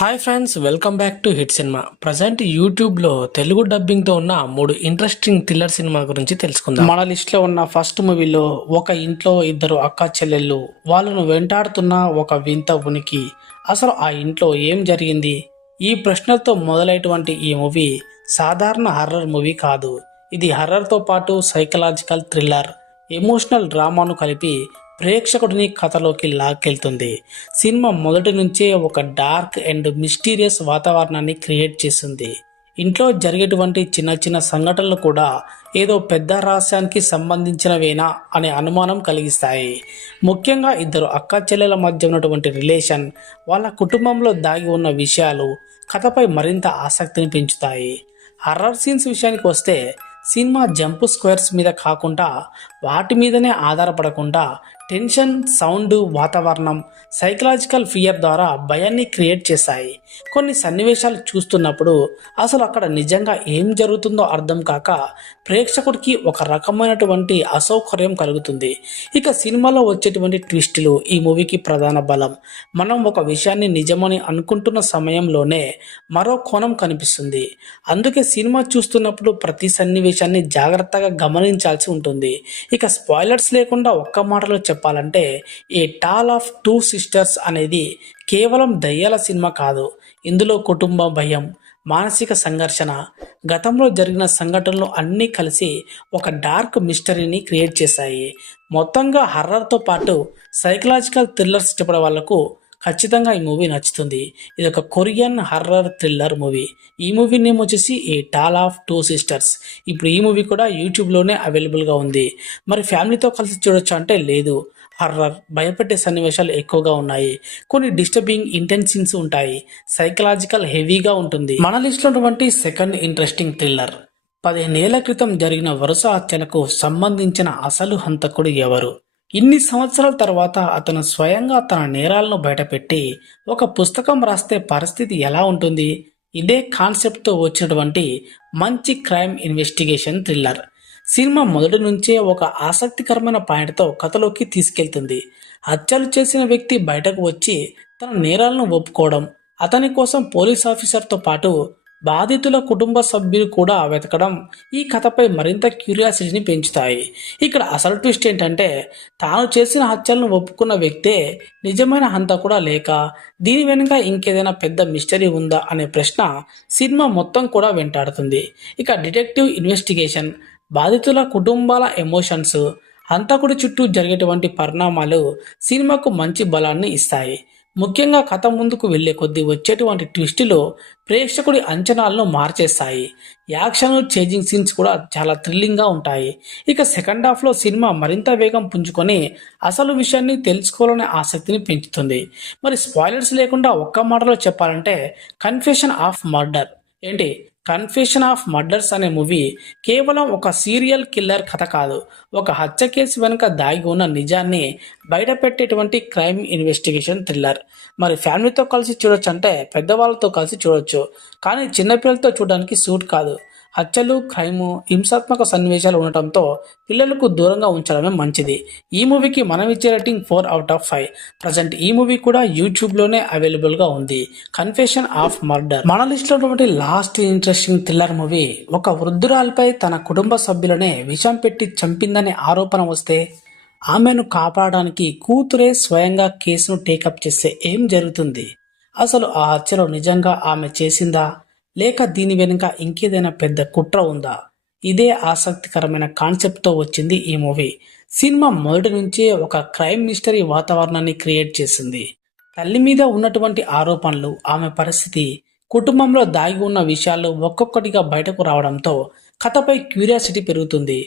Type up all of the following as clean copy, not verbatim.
Hi friends, welcome back to hit cinema. Present యూట్యూబ్లో తెలుగు డబ్బింగ్తో ఉన్న 3 interesting thriller cinema గురించి తెలుసుకుందాం. మన లిస్ట్లో ఉన్న ఫస్ట్ మూవీలో ఒక ఇంట్లో ఇద్దరు అక్క చెల్లెళ్ళు, వాళ్ళను వెంటాడుతున్న ఒక వింత ఉనికి. అసలు ఆ ఇంట్లో ఏం జరిగింది? ఈ ప్రశ్నలతో మొదలైనటువంటి ఈ మూవీ సాధారణ హర్రర్ మూవీ కాదు. ఇది హర్రర్తో పాటు సైకలాజికల్ థ్రిల్లర్, ఎమోషనల్ డ్రామాను కలిపి ప్రేక్షకుడిని కథలోకి లాక్కెళ్తుంది. సినిమా మొదటి నుంచే ఒక డార్క్ అండ్ మిస్టీరియస్ వాతావరణాన్ని క్రియేట్ చేస్తుంది. ఇంట్లో జరిగేటువంటి చిన్న చిన్న సంఘటనలు కూడా ఏదో పెద్ద రహస్యానికి సంబంధించినవేనా అనే అనుమానం కలిగిస్తాయి. ముఖ్యంగా ఇద్దరు అక్క చెల్లెల మధ్య ఉన్నటువంటి రిలేషన్, వాళ్ళ కుటుంబంలో దాగి ఉన్న విషయాలు కథపై మరింత ఆసక్తిని పెంచుతాయి. హర్రర్ సీన్స్ విషయానికి వస్తే సినిమా జంప్ స్క్వేర్స్ మీద కాకుండా వాటి మీదనే ఆధారపడకుండా టెన్షన్, సౌండ్, వాతావరణం, సైకలాజికల్ ఫియర్ ద్వారా భయాన్ని క్రియేట్ చేశాయి. కొన్ని సన్నివేశాలు చూస్తున్నప్పుడు అసలు అక్కడ నిజంగా ఏం జరుగుతుందో అర్థం కాక ప్రేక్షకుడికి ఒక రకమైనటువంటి అసౌకర్యం కలుగుతుంది. ఇక సినిమాలో వచ్చేటువంటి ట్విస్టులు ఈ మూవీకి ప్రధాన బలం. మనం ఒక విషయాన్ని నిజమని అనుకుంటున్న సమయంలోనే మరో కోణం కనిపిస్తుంది. అందుకే సినిమా చూస్తున్నప్పుడు ప్రతి సన్నివేశాన్ని జాగ్రత్తగా గమనించాల్సి ఉంటుంది. ఇక స్పాయిలర్స్ లేకుండా ఒక్క మాటలో చెప్పాలంటే ఏ టాల్ ఆఫ్ టూ సిస్టర్స్ అనేది కేవలం దయ్యాల సినిమా కాదు. ఇందులో కుటుంబ భయం, మానసిక సంఘర్షణ, గతంలో జరిగిన సంఘటనలు అన్నీ కలిసి ఒక డార్క్ మిస్టరీని క్రియేట్ చేశాయి. మొత్తంగా హర్రర్తో పాటు సైకలాజికల్ థ్రిల్లర్స్ ఇష్టపడే వాళ్లకు ఖచ్చితంగా ఈ మూవీ నచ్చుతుంది. ఇది ఒక కొరియన్ హర్రర్ థ్రిల్లర్ మూవీ. ఈ మూవీ నేమ్ వచ్చేసి ఏ టాల్ ఆఫ్ టూ సిస్టర్స్. ఇప్పుడు ఈ మూవీ కూడా యూట్యూబ్లోనే అవైలబుల్గా ఉంది. మరి ఫ్యామిలీతో కలిసి చూడొచ్చు అంటే లేదు. హర్రర్, భయపెట్టే సన్నివేశాలు ఎక్కువగా ఉన్నాయి. కొన్ని డిస్టర్బింగ్ ఇంటెన్స్ సీన్స్ ఉంటాయి. సైకలాజికల్ హెవీగా ఉంటుంది. మన లిస్ట్లో ఉన్నటువంటి సెకండ్ ఇంట్రెస్టింగ్ థ్రిల్లర్. 15 ఏళ్ల క్రితం జరిగిన వరుస హత్యలకు సంబంధించిన అసలు హంతకుడు ఎవరు? ఇన్ని సంవత్సరాల తర్వాత అతను స్వయంగా తన నేరాలను బయటపెట్టి ఒక పుస్తకం రాస్తే పరిస్థితి ఎలా ఉంటుంది? ఇదే కాన్సెప్ట్తో వచ్చినటువంటి మంచి క్రైమ్ ఇన్వెస్టిగేషన్ థ్రిల్లర్. సినిమా మొదటి నుంచే ఒక ఆసక్తికరమైన పాయింట్తో కథలోకి తీసుకెళ్తుంది. హత్యలు చేసిన వ్యక్తి బయటకు వచ్చి తన నేరాలను ఒప్పుకోవడం, అతని కోసం పోలీస్ ఆఫీసర్తో పాటు బాధితుల కుటుంబ సభ్యులు కూడా వెతకడం ఈ కథపై మరింత క్యూరియాసిటీని పెంచుతాయి. ఇక్కడ అసలు ట్విస్ట్ ఏంటంటే తాను చేసిన హత్యలను ఒప్పుకున్న వ్యక్తే నిజమైన హంతకుడా లేక దీని వెనుక ఇంకేదైనా పెద్ద మిస్టరీ ఉందా అనే ప్రశ్న సినిమా మొత్తం కూడా వెంటాడుతుంది. ఇక డిటెక్టివ్ ఇన్వెస్టిగేషన్, బాధితుల కుటుంబాల ఎమోషన్స్, హంతకుడి చుట్టూ జరిగేటువంటి పరిణామాలు సినిమాకు మంచి బలాన్ని ఇస్తాయి. ముఖ్యంగా కథ ముందుకు వెళ్లే కొద్దీ వచ్చేటువంటి ట్విస్టులు ప్రేక్షకుడి అంచనాలను మార్చేస్తాయి. యాక్షన్, చేంజింగ్ సీన్స్ కూడా చాలా థ్రిల్లింగ్గా ఉంటాయి. ఇక సెకండ్ హాఫ్లో సినిమా మరింత వేగం పుంజుకొని అసలు విషయాన్ని తెలుసుకోవాలనే ఆసక్తిని పెంచుతుంది. మరి స్పాయిలర్స్ లేకుండా ఒక్క మాటలో చెప్పాలంటే కన్ఫెషన్ ఆఫ్ మర్డర్. ఏంటి కన్ఫెషన్ ఆఫ్ మర్డర్స్ అనే మూవీ కేవలం ఒక సీరియల్ కిల్లర్ కథ కాదు. ఒక హత్య కేసు వెనుక దాగి ఉన్న నిజాన్ని బయటపెట్టేటువంటి క్రైమ్ ఇన్వెస్టిగేషన్ థ్రిల్లర్. మరి ఫ్యామిలీతో కలిసి చూడొచ్చు అంటే పెద్దవాళ్ళతో కలిసి చూడొచ్చు, కానీ చిన్నపిల్లలతో చూడడానికి సూట్ కాదు. హత్యలు, క్రైము, హింసాత్మక సన్నివేశాలు ఉండటంతో పిల్లలకు దూరంగా ఉంచడమే మంచిది. ఈ మూవీకి మనం ఇచ్చే రేటింగ్ 4/5. ప్రజెంట్ ఈ మూవీ కూడా యూట్యూబ్లోనే అవైలబుల్గా ఉంది. Confession of murder. మన లిస్ట్లో ఉన్నటువంటి లాస్ట్ ఇంట్రెస్టింగ్ థ్రిల్లర్ మూవీ. ఒక వృద్ధురాలపై తన కుటుంబ సభ్యులనే విషం పెట్టి చంపిందనే ఆరోపణ వస్తే ఆమెను కాపాడడానికి కూతురే స్వయంగా కేసును టేకప్ చేస్తే ఏం జరుగుతుంది? అసలు ఆ హత్యలో నిజంగా ఆమె చేసిందా లేక దీని వెనుక ఇంకేదైనా పెద్ద కుట్ర ఉందా? ఇదే ఆసక్తికరమైన కాన్సెప్ట్తో వచ్చింది ఈ మూవీ. సినిమా మొదటి నుంచే ఒక క్రైమ్ మిస్టరీ వాతావరణాన్ని క్రియేట్ చేసింది. తల్లి మీద ఉన్నటువంటి ఆరోపణలు, ఆమె పరిస్థితి, కుటుంబంలో దాగి ఉన్న విషయాలు ఒక్కొక్కటిగా బయటకు రావడంతో కథపై క్యూరియాసిటీ పెరుగుతుంది.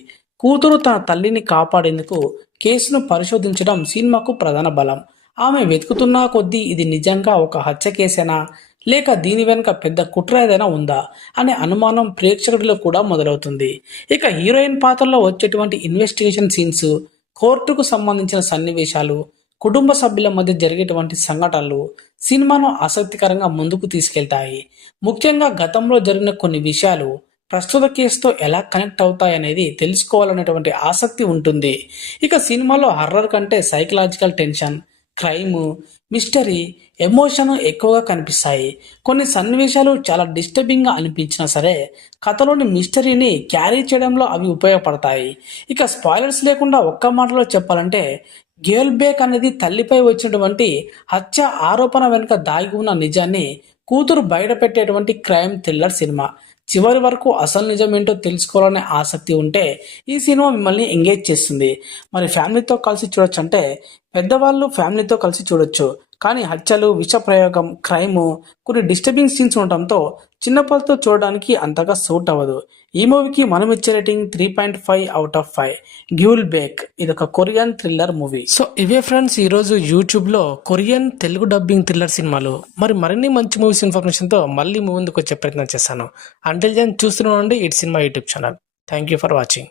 కూతురు తన తల్లిని కాపాడేందుకు కేసును పరిశోధించడం సినిమాకు ప్రధాన బలం. ఆమె వెతుకుతున్న కొద్దీ ఇది నిజంగా ఒక హత్య కేసేనా లేక దీని వెనుక పెద్ద కుట్ర ఏదైనా ఉందా అనే అనుమానం ప్రేక్షకుడిలో కూడా మొదలవుతుంది. ఇక హీరోయిన్ పాత్రలో వచ్చేటువంటి ఇన్వెస్టిగేషన్ సీన్స్, కోర్టుకు సంబంధించిన సన్నివేశాలు, కుటుంబ సభ్యుల మధ్య జరిగేటువంటి సంఘటనలు సినిమాను ఆసక్తికరంగా ముందుకు తీసుకెళ్తాయి. ముఖ్యంగా గతంలో జరిగిన కొన్ని విషయాలు ప్రస్తుత కేసుతో ఎలా కనెక్ట్ అవుతాయనేది తెలుసుకోవాలనేటువంటి ఆసక్తి ఉంటుంది. ఇక సినిమాలో హర్రర్ కంటే psychological tension, crime, mystery, emotion ఎక్కువగా కనిపిస్తాయి. కొన్ని సన్నివేశాలు చాలా డిస్టర్బింగ్గా అనిపించినా సరే కథలోని మిస్టరీని క్యారీ చేయడంలో అవి ఉపయోగపడతాయి. ఇక స్పాయిలర్స్ లేకుండా ఒక్క మాటలో చెప్పాలంటే గేల్ బేక్ అనేది తల్లిపై వచ్చినటువంటి హత్య ఆరోపణ వెనుక దాగి ఉన్న నిజాన్ని కూతురు బయటపెట్టేటువంటి క్రైమ్ థ్రిల్లర్ సినిమా. చివరి వరకు అసలు నిజం ఏంటో తెలుసుకోవాలనే ఆసక్తి ఉంటే ఈ సినిమా మిమ్మల్ని ఎంగేజ్ చేస్తుంది. మరి ఫ్యామిలీతో కలిసి చూడొచ్చు అంటే పెద్దవాళ్ళు ఫ్యామిలీతో కలిసి చూడొచ్చు. కానీ హత్యలు, విష ప్రయోగం, క్రైము, కొన్ని డిస్టర్బింగ్ సీన్స్ ఉండటంతో చిన్నపిల్లలతో చూడడానికి అంతగా సూట్ అవ్వదు. ఈ మూవీకి మనం ఇచ్చే రేటింగ్ 3.5/5. గ్యూల్ బేక్ ఇదొక కొరియన్ థ్రిల్లర్ మూవీ. సో ఇవే ఫ్రెండ్స్ ఈరోజు యూట్యూబ్లో కొరియన్ తెలుగు డబ్బింగ్ థ్రిల్లర్ సినిమాలు. మరి మరిన్ని మంచి మూవీస్ ఇన్ఫర్మేషన్తో మళ్ళీ ముందుకు వచ్చే ప్రయత్నం చేస్తాను. అంటిల్ దెన్ చూస్తూనే ఉండండి it cinema YouTube channel. Thank you for watching.